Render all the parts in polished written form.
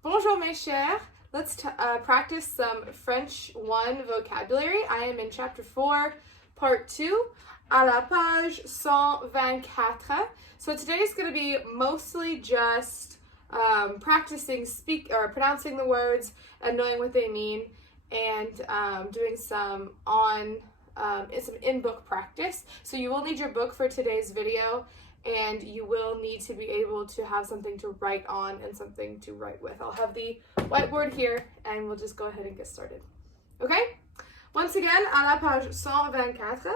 Bonjour mes chers. Let's practice some French 1 vocabulary. I am in chapter 4, part 2, à la page 124. So today is going to be mostly just practicing pronouncing the words and knowing what they mean, and doing some in-book practice. So you will need your book for today's video, and you will need to be able to have something to write on and something to write with. I'll have the whiteboard here, and we'll just go ahead and get started. Okay? Once again, à la page 124,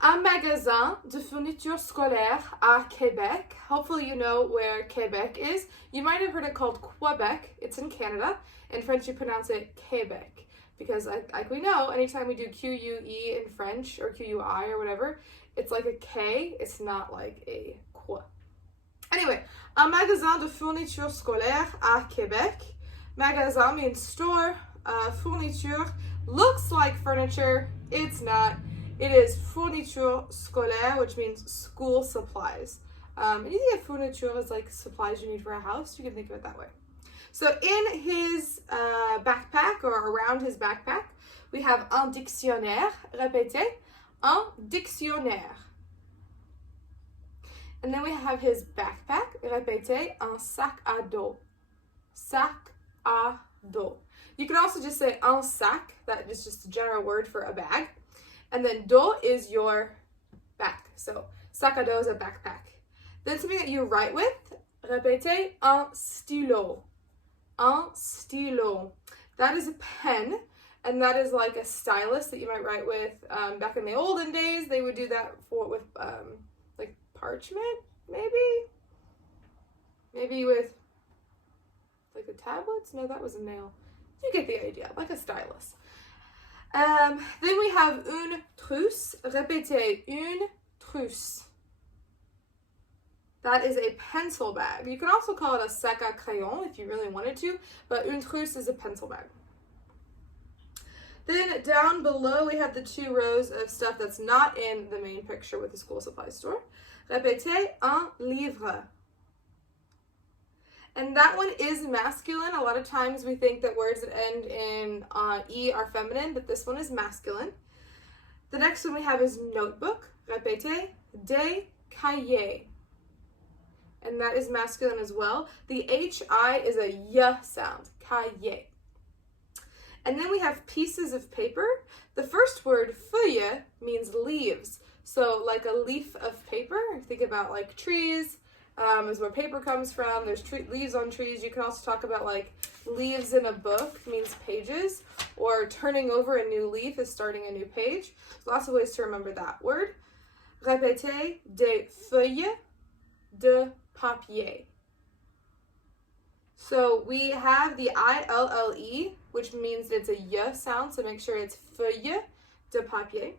un magasin de fourniture scolaire à Québec. Hopefully you know where Quebec is. You might have heard it called Quebec. It's in Canada. In French, you pronounce it Quebec, because like we know, anytime we do Q-U-E in French, or Q-U-I or whatever, it's like a K, it's not like a Qu. Anyway, un magasin de fourniture scolaire à Québec. Magasin means store. Fourniture looks like furniture. It's not. It is fourniture scolaire, which means school supplies. And you think of fourniture as like supplies you need for a house, you can think of it that way. So in his backpack, or around his backpack, we have un dictionnaire. Répétez. Un dictionnaire. And then we have his backpack. Répétez, un sac à dos. Sac à dos. You can also just say un sac. That is just a general word for a bag. And then dos is your back. So sac à dos is a backpack. Then something that you write with. Répétez, un stylo. Un stylo. That is a pen. And that is like a stylus that you might write with. Back in the olden days, they would do that with like parchment, maybe with like the tablets. No, that was a nail. You get the idea, like a stylus. Then we have une trousse. Répétez, une trousse. That is a pencil bag. You can also call it a sac à crayon if you really wanted to, but une trousse is a pencil bag. Then down below, we have the 2 rows of stuff that's not in the main picture with the school supply store. Répétez, un livre. And that one is masculine. A lot of times we think that words that end in E are feminine, but this one is masculine. The next one we have is notebook. Répétez, des cahiers. And that is masculine as well. The H-I is a Y sound, cahier. And then we have pieces of paper. The first word, feuille, means leaves. So like a leaf of paper. Think about like trees is where paper comes from. There's leaves on trees. You can also talk about like leaves in a book, means pages. Or turning over a new leaf is starting a new page. Lots of ways to remember that word. Répétez, des feuilles de papier. So we have the I-L-L-E, which means it's a Y sound, so make sure it's feuille de papier.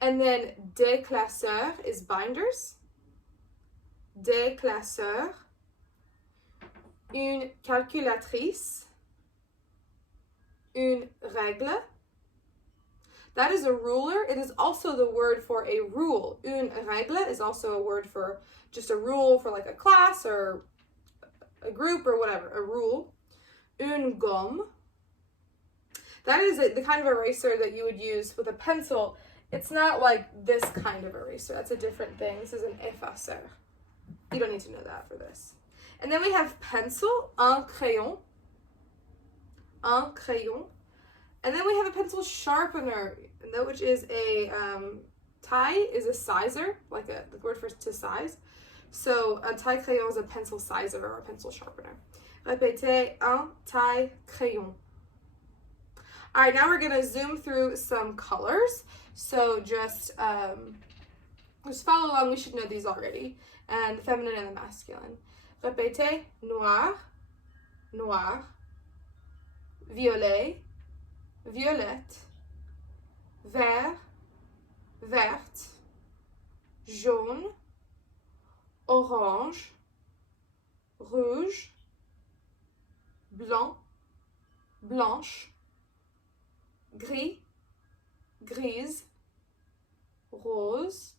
And then des classeurs is binders. Des classeurs. Une calculatrice. Une règle. That is a ruler. It is also the word for a rule. Une règle is also a word for just a rule for like a class or a group or whatever, a rule. Une gomme. That is the kind of eraser that you would use with a pencil. It's not like this kind of eraser. That's a different thing. This is an effaceur. You don't need to know that for this. And then we have pencil, un crayon. Un crayon. And then we have a pencil sharpener, which is a taille is a sizer, like the word for to size. So a taille crayon is a pencil sizer or a pencil sharpener. Répétez, un taille crayon. All right, now we're going to zoom through some colors. So just follow along. We should know these already. And the feminine and the masculine. Répétez, noir, noir, violet, violette, vert, verte, jaune, orange, rouge, blanc, blanche, gris, grise, rose,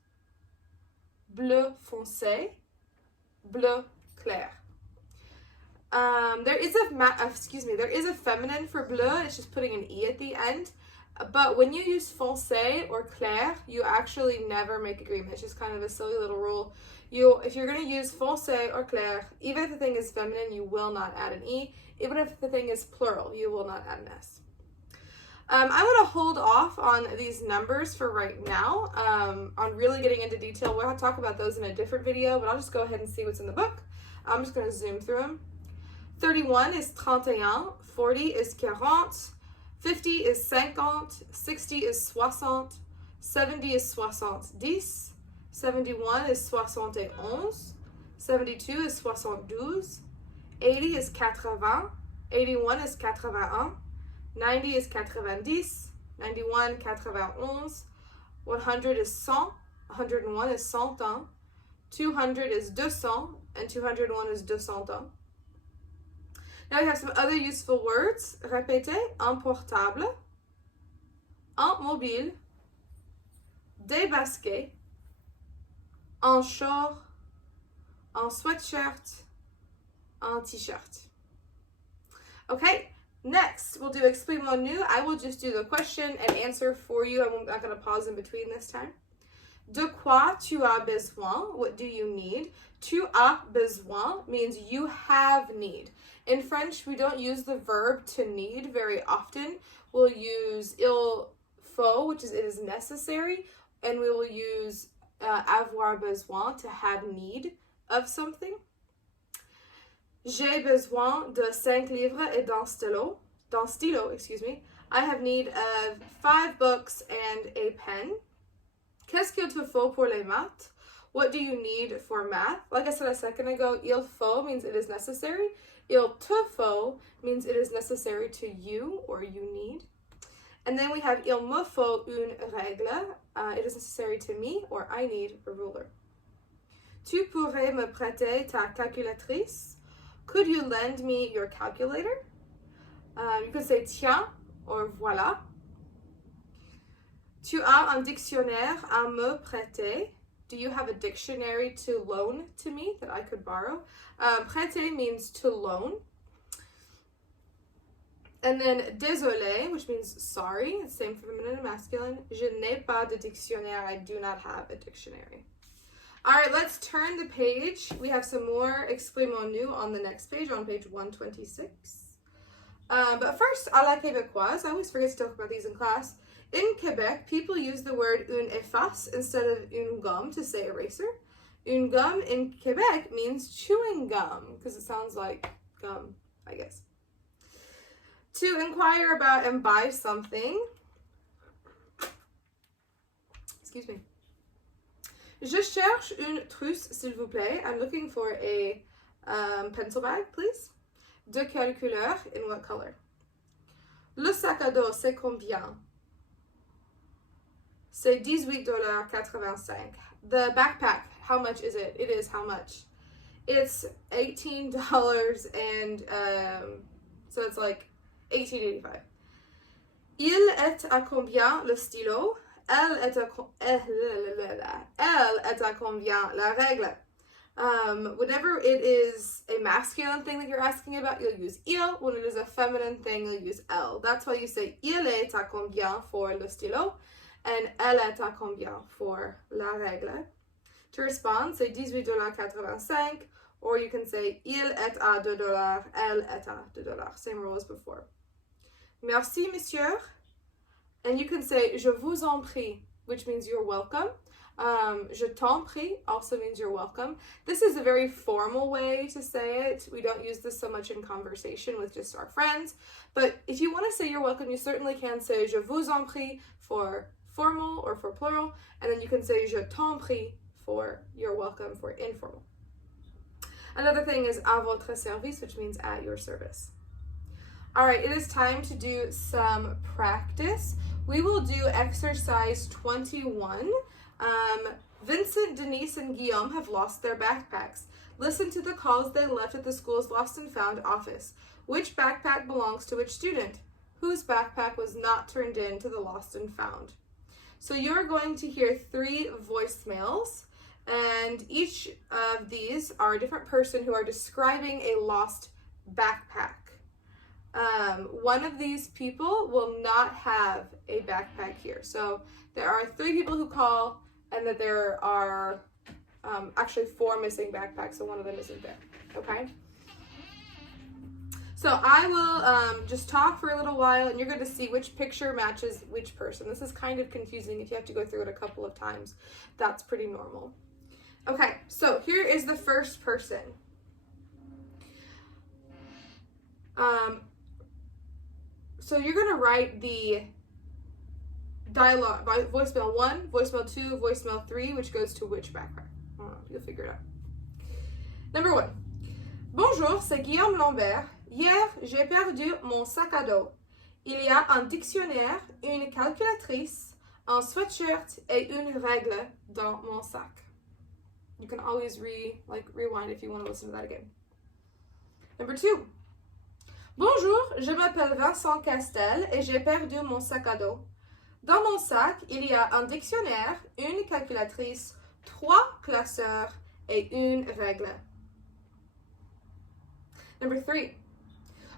bleu foncé, bleu clair. There is a feminine for bleu. It's just putting an E at the end. But when you use foncé or clair, you actually never make agreement. It's just kind of a silly little rule. If you're going to use foncé or clair, even if the thing is feminine, you will not add an E. Even if the thing is plural, you will not add an S. I'm going to hold off on these numbers for right now, on really getting into detail. We'll talk about those in a different video, but I'll just go ahead and see what's in the book. I'm just going to zoom through them. 31 is 31, 40 is 40, 50 is 50, 60 is 60, 70 is 70, 71 is 71, 72 is 72, 80 is 80, 81 is 81, 90 is 90, 91, 91, 100 is 100, 101 is 101, 200 is 200, and 201 is 201. Now we have some other useful words. Répétez, en portable, en mobile, des baskets, en short, en sweatshirt, en t-shirt. Okay, next we'll do exprime nu. I will just do the question and answer for you. I'm not going to pause in between this time. De quoi tu as besoin? What do you need? Tu as besoin means you have need. In French, we don't use the verb to need very often. We'll use il faut, which is it is necessary, and we will use avoir besoin to have need of something. J'ai besoin de 5 livres et d'un stylo. I have need of 5 books and a pen. Qu'est-ce qu'il te faut pour les maths? What do you need for math? Like I said a second ago, il faut means it is necessary. Il te faut means it is necessary to you or you need. And then we have il me faut une règle. It is necessary to me or I need a ruler. Tu pourrais me prêter ta calculatrice? Could you lend me your calculator? You could say tiens or voilà. Tu as un dictionnaire à me prêter? Do you have a dictionary to loan to me that I could borrow? Prêter means to loan. And then désolé, which means sorry, it's same for feminine and masculine. Je n'ai pas de dictionnaire. I do not have a dictionary. All right, let's turn the page. We have some more exprime nu on the next page, on page 126. But first, à la québécoise, I always forget to talk about these in class. In Quebec, people use the word une efface instead of une gomme to say eraser. Une gomme in Quebec means chewing gum, because it sounds like gum, I guess. To inquire about and buy something. Excuse me. Je cherche une trousse, s'il vous plaît. I'm looking for a pencil bag, please. De quelle couleur? In what color? Le sac à dos, c'est combien? C'est $18.85. The backpack, how much is it? It is how much? It's $18 and so it's like $18.85. Il est à combien le stylo? Elle est à combien la règle? Whenever it is a masculine thing that you're asking about, you'll use il. When it is a feminine thing, you'll use elle. That's why you say il est à combien for le stylo and elle est à combien for la règle. To respond, say $18.85, or you can say il est à $2, elle est à $2. Same rule as before. Merci, monsieur. And you can say je vous en prie, which means you're welcome. Je t'en prie also means you're welcome. This is a very formal way to say it. We don't use this so much in conversation with just our friends. But if you want to say you're welcome, you certainly can say je vous en prie for formal or for plural. And then you can say je t'en prie for you're welcome for informal. Another thing is à votre service, which means at your service. All right, it is time to do some practice. We will do exercise 21. Vincent, Denise, and Guillaume have lost their backpacks. Listen to the calls they left at the school's lost and found office. Which backpack belongs to which student? Whose backpack was not turned in to the lost and found? So you're going to hear 3 voicemails, and each of these are a different person who are describing a lost backpack. One of these people will not have a backpack here. So there are 3 people who call, and that there are actually 4 missing backpacks, so one of them isn't there. Okay? So I will just talk for a little while, and you're going to see which picture matches which person. This is kind of confusing if you have to go through it a couple of times. That's pretty normal. Okay, so here is the first person. So you're going to write the dialogue by voicemail 1, voicemail 2, voicemail 3, which goes to which backpack. I don't know, you'll figure it out. Number 1. Bonjour, c'est Guillaume Lambert. Hier, j'ai perdu mon sac à dos. Il y a un dictionnaire, une calculatrice, un sweatshirt et une règle dans mon sac. You can always rewind if you want to listen to that again. Number 2. Bonjour, je m'appelle Vincent Castel et j'ai perdu mon sac à dos. Dans mon sac, il y a un dictionnaire, une calculatrice, 3 classeurs et une règle. Number 3.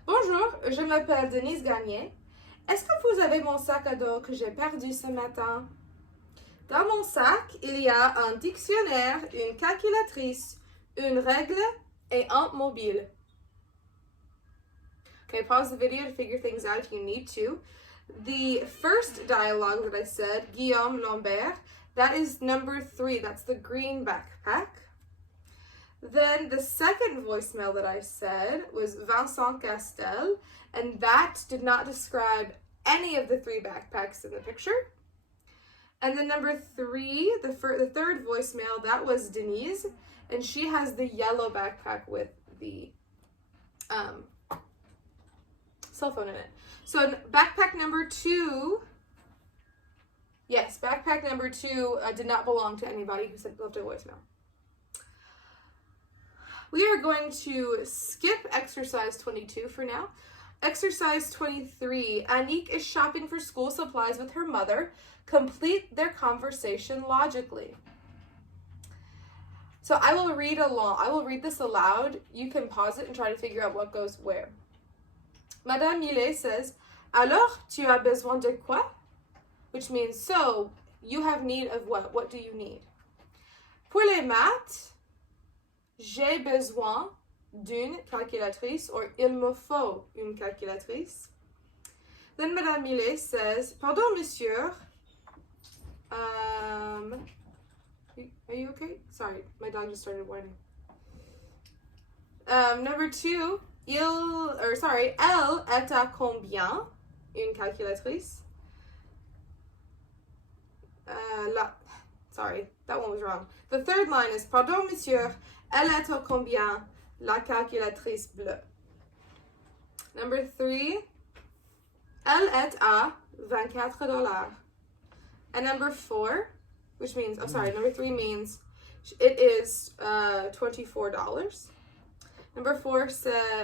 Bonjour, je m'appelle Denise Gagné. Est-ce que vous avez mon sac à dos que j'ai perdu ce matin? Dans mon sac, il y a un dictionnaire, une calculatrice, une règle et un mobile. Okay, pause the video to figure things out if you need to. The first dialogue that I said, Guillaume Lambert, that is number 3. That's the green backpack. Then the second voicemail that I said was Vincent Castel, and that did not describe any of the 3 backpacks in the picture. And then number 3, the third voicemail, that was Denise, and she has the yellow backpack with the cell phone in it. So backpack number 2, yes, backpack number 2 did not belong to anybody who left a voicemail. We are going to skip exercise 22 for now. Exercise 23, Anique is shopping for school supplies with her mother. Complete their conversation logically. So I will read this aloud. You can pause it and try to figure out what goes where. Madame Millet says, Alors, tu as besoin de quoi? Which means, so, you have need of what? What do you need? Pour les maths, j'ai besoin d'une calculatrice, or il me faut une calculatrice. Then Madame Millet says, Pardon, monsieur. Are you okay? Sorry, my dog just started whining. Number 2, elle est à combien? Une calculatrice. Sorry, that one was wrong. The third line is, Pardon, monsieur, elle est à combien? La calculatrice bleue. Number 3, elle est à $24. And number 4, which means, number 3 means it is $24. Number 4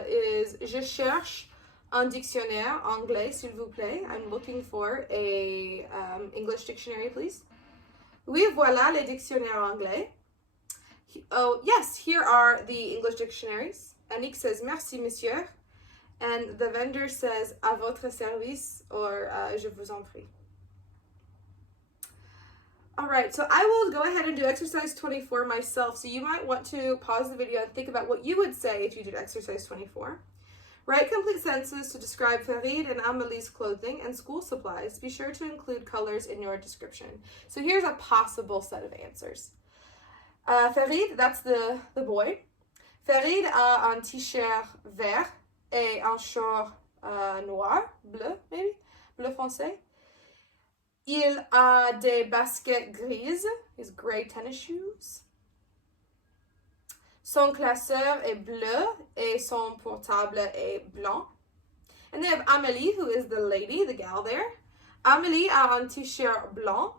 is, je cherche un dictionnaire anglais, s'il vous plaît. I'm looking for a English dictionary, please. Oui, voilà les dictionnaires anglais. Oh, yes, here are the English dictionaries. Anique says, merci, monsieur. And the vendor says, à votre service, or je vous en prie. All right, so I will go ahead and do exercise 24 myself. So you might want to pause the video and think about what you would say if you did exercise 24. Write complete sentences to describe Farid and Amelie's clothing and school supplies. Be sure to include colors in your description. So here's a possible set of answers. Farid, that's the boy. Farid a un t-shirt vert et un short noir, bleu maybe, bleu foncé. Il a des baskets grises, his gray tennis shoes. Son classeur est bleu et son portable est blanc. And they have Amélie, who is the lady, the gal there. Amélie a un t-shirt blanc,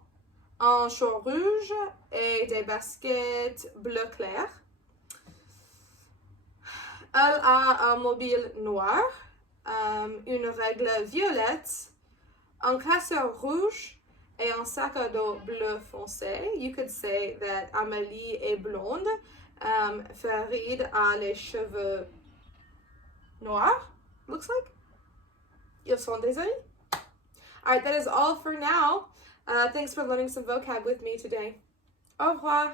un short rouge et des baskets bleu clair. Elle a un mobile noir, une règle violette, un classeur rouge et un sac à dos bleu foncé. You could say that Amélie est blonde. Farid a les cheveux Noir, looks like. Ils sont des amis. All right, that is all for now. Thanks for learning some vocab with me today. Au revoir.